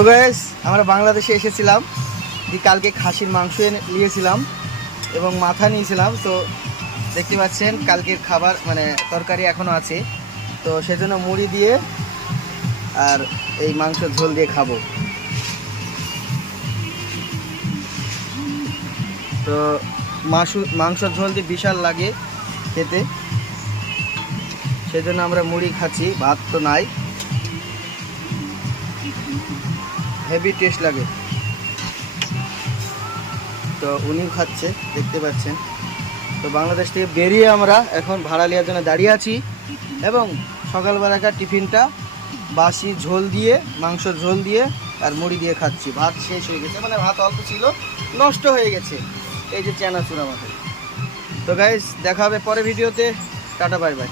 তো গাইস আমরা বাংলাদেশে এসেছিলাম, কালকে খাসির মাংস নিয়েছিলাম এবং মাথা নিয়েছিলাম। তো দেখতে পাচ্ছেন কালকের খাবার মানে তরকারি এখনও আছে, তো সেজন্য মুড়ি দিয়ে আর এই মাংস ঝোল দিয়ে খাবো। তো মাংসর ঝোল দিয়ে বিশাল লাগে খেতে, সেজন্য আমরা মুড়ি খাচ্ছি, ভাত তো নাই। হেভি টেস্ট লাগে। তো উনিও খাচ্ছে, দেখতে পাচ্ছেন। তো বাংলাদেশ থেকে বেরিয়ে আমরা এখন ভাড়া নেওয়ার জন্য দাঁড়িয়ে আছি এবং সকালবেলাকার টিফিনটা বাসি ঝোল দিয়ে, মাংসর ঝোল দিয়ে আর মুড়ি দিয়ে খাচ্ছি। ভাত শেষ হয়ে গেছে, মানে ভাত অল্প ছিল, নষ্ট হয়ে গেছে। এই যে চানাচুর আমাদের। তো গাইস দেখা হবে পরে ভিডিওতে। Tata bye bye.